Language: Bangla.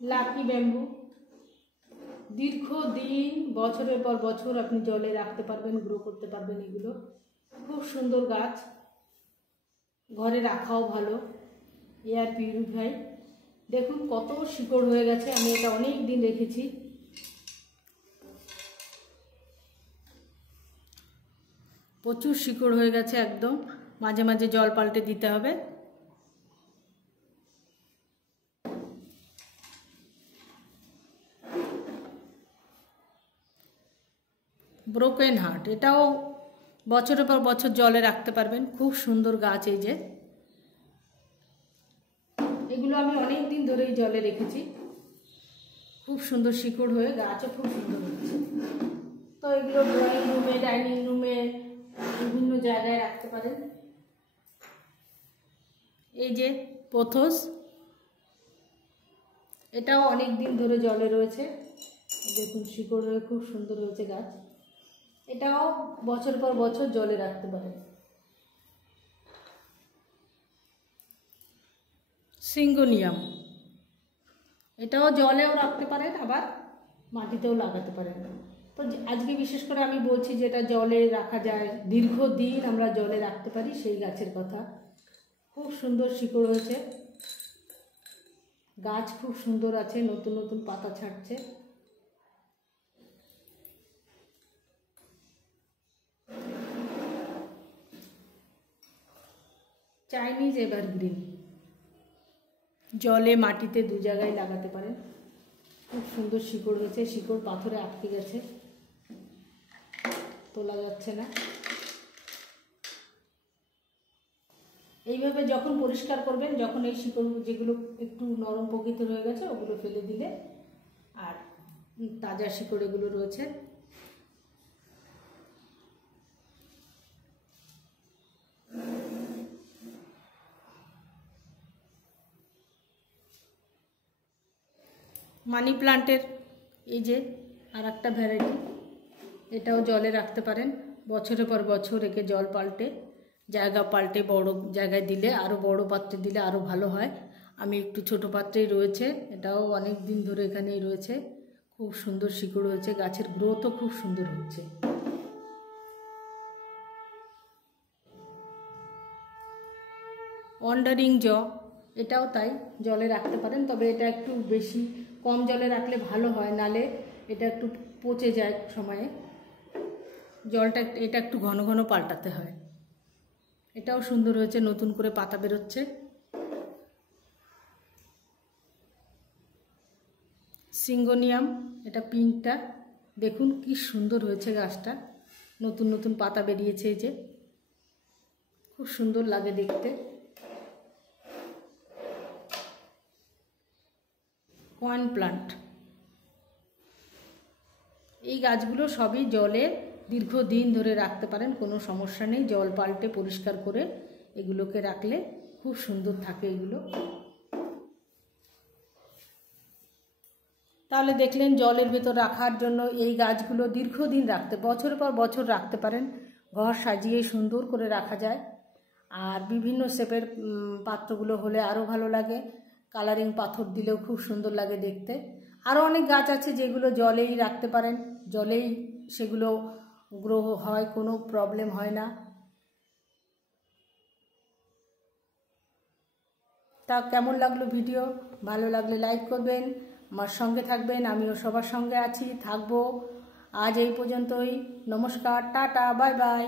Lucky bamboo. দীর্ঘদিন বছরের পর বছর আপনি জলে রাখতে পারবেন, গ্রো করতে পারবেন। এগুলো খুব সুন্দর গাছ, ঘরে রাখাও ভালো। এয়ার পিউরিফাই দেখুন কত শিকড় হয়ে গেছে। আমি এটা অনেক দিন রেখেছি। প্রচুর শিকড় হয়ে গেছে একদম। মাঝে মাঝে জল পাল্টে দিতে হবে। ব্রোকেন হার্ট, এটাও বছরের পর বছর জলে রাখতে পারবেন। খুব সুন্দর গাছ। এই যে এগুলো আমি অনেক দিন ধরেই জলে রেখেছি। খুব সুন্দর শিকড় হয়ে গাছও খুব সুন্দর হচ্ছে। তো এগুলো ড্রয়িং রুমে, ডাইনিং রুমে, বিভিন্ন জায়গায় রাখতে পারেন। এই যে পোথোস, এটাও অনেক দিন ধরে জলে রয়েছে। দেখুন শিকড় হয়ে খুব সুন্দর হয়েছে গাছ। এটাও বছর পর বছর জলে রাখতে পারেন। সিঙ্গোনিয়াম, এটাও জলেও রাখতে পারেন, আবার মাটিতেও লাগাতে পারেন। তো আজকে বিশেষ করে আমি বলছি যেটা জলে রাখা যায়, দীর্ঘদিন আমরা জলে রাখতে পারি, সেই গাছের কথা। খুব সুন্দর শিকড় হয়েছে, গাছ খুব সুন্দর আছে, নতুন নতুন পাতা ছাড়ছে। চাইনিজ এভারগ্রিন, জলে মাটিতে দু জায়গায় লাগাতে পারেন। খুব সুন্দর শিকড় হয়েছে। শিকড় পাথরে আটকে গেছে, তোলা যাচ্ছে না। এইভাবে যখন পরিষ্কার করবেন, যখন এই শিকড় যেগুলো একটু নরম প্রকৃতির হয়ে গেছে ওগুলো ফেলে দিলে, আর তাজা শিকড় এগুলো রয়েছে। মানি প্লান্টের এই যে আর একটা ভ্যারাইটি, এটাও জলে রাখতে পারেন। বছরের পর বছর একে জল পাল্টে, জায়গা পাল্টে বড় জায়গায় দিলে, আরও বড় পাত্রে দিলে আরও ভালো হয়। আমি একটু ছোট পাত্রেই রয়েছে, এটাও অনেক দিন ধরে এখানেই রয়েছে। খুব সুন্দর শিকড় হয়েছে, গাছের গ্রোথও খুব সুন্দর হচ্ছে। ওয়ান্ডারিং জ, এটাও তাই, জলে রাখতে পারেন। তবে এটা একটু বেশি কম জলে রাখলে ভালো হয়, নালে এটা একটু পচে যায় সময়ে। জলটা এটা একটু ঘন ঘন পাল্টাতে হয়। এটাও সুন্দর হয়েছে, নতুন করে পাতা বেরোচ্ছে। সিঙ্গোনিয়াম, এটা পিঙ্কটা, দেখুন কি সুন্দর হয়েছে গাছটা, নতুন নতুন পাতা বেরিয়েছে। এই যে খুব সুন্দর লাগে দেখতে। কয়েন প্লান্ট, এই গাছগুলো সবই জলে দীর্ঘদিন ধরে রাখতে পারেন, কোনো সমস্যা নেই। জল পাল্টে পরিষ্কার করে এগুলোকে রাখলে খুব সুন্দর থাকে এগুলো। তাহলে দেখলেন জলের ভেতর রাখার জন্য এই গাছগুলো দীর্ঘদিন রাখতে, বছরের পর বছর রাখতে পারেন। ঘর সাজিয়ে সুন্দর করে রাখা যায়। আর বিভিন্ন শেপের পাত্রগুলো হলে আরও ভালো লাগে। কালারিং পাথর দিলেও খুব সুন্দর লাগে দেখতে। আরও অনেক গাছ আছে যেগুলো জলেই রাখতে পারেন, জলেই সেগুলো গ্রো হয়, কোনো প্রবলেম হয় না। তা কেমন লাগলো ভিডিও? ভালো লাগলে লাইক করবেন, আমার সঙ্গে থাকবেন। আমিও সবার সঙ্গে আছি, থাকবো। আজ এই পর্যন্তই। নমস্কার, টাটা, বাই বাই।